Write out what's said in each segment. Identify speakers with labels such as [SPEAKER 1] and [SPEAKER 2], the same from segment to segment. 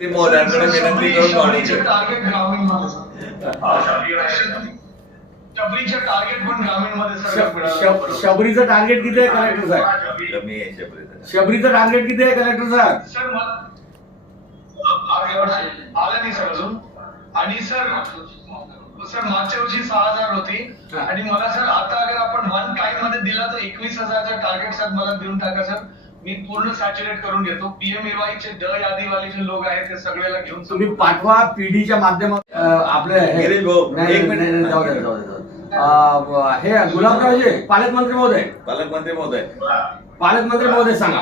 [SPEAKER 1] ते मोहरांकडे विनंती करून
[SPEAKER 2] शबरीचे
[SPEAKER 1] घे.
[SPEAKER 2] टार्गेट ग्रामीणमध्ये सर शबरीचे टार्गेट पण
[SPEAKER 3] ग्रामीणमध्ये शबरीचं टार्गेट किती आहे कलेक्टर साहेब?
[SPEAKER 1] शबरीचं.
[SPEAKER 3] टार्गेट किती आहे कलेक्टर साहेब?
[SPEAKER 2] सर मला आलं नाही सर अजून. आणि सर सर मागच्या वर्षी सहा हजार होती. आणि मला सर आता अगर आपण वन टाइममध्ये दिला तर एकवीस हजारचा टार्गेट सर मला देऊन टाका सर. मी पूर्ण सॅच्युरेट करून घेतो. पीएम चे द यादीवाले जे लोक आहेत ते सगळ्याला घेऊन
[SPEAKER 3] तुम्ही पाठवा पीडीच्या माध्यमातून. अं, आपले हे- हे गुलाबरावजी पालकमंत्री महोदय.
[SPEAKER 1] पालकमंत्री महोदय.
[SPEAKER 3] पालकमंत्री महोदय सांगा.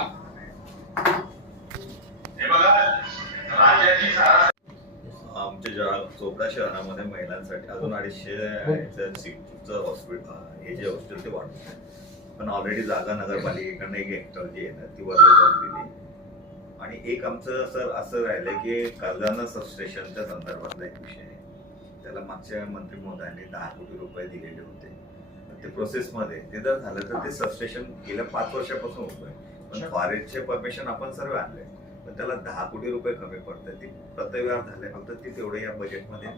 [SPEAKER 1] आमच्या ज्या चोपडा शहरामध्ये महिलांसाठी अजून अडीचशे सीटचं हॉस्पिटल हे जे हॉस्टेल ते वाढवत आहे पण ऑलरेडी जागा नगरपालिकेकडनं एक हेक्टर जी आहे ना ती वर्ग जाऊन दिली. आणि एक आमचं सर असं राहिलं की कर्जानं सबस्टेशनच्या संदर्भातला एक विषय आहे. त्याला मागच्या मंत्री महोदयांनी दहा कोटी रुपये दिलेले होते. ते प्रोसेसमध्ये ते जर झालं तर ते सबस्टेशन गेल्या पाच वर्षापासून होतोय पण फॉरेस्टचे परमिशन आपण सर्व आणले पण त्याला दहा कोटी रुपये कमी पडतात ते प्रत्यव्यवहार झाले फक्त ते तेवढे या बजेटमध्ये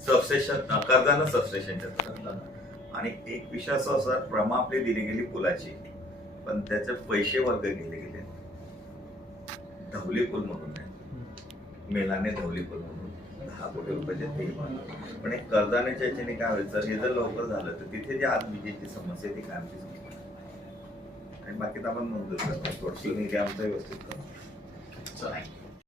[SPEAKER 1] सबस्टेशन कर्जानं सबस्टेशनच्या आणि एक विषय असा असा प्रमा आपली दिली गेली पुलाची पण त्याचे पैसे वर्ग गेले गेले. धवली पूल म्हणून आहे. मेलाने धवली पूल म्हणून. दहा कोटी रुपयाचे ते पण एक कर्जानेच्या याच्याने काय होईल? तर हे जर लवकर झालं तर तिथे जी आज विजेची समस्या ती कायमची समस्या आणि बाकी तर आपण नोंदवतो थोडशी आमचं व्यवस्थित करतो.
[SPEAKER 3] चला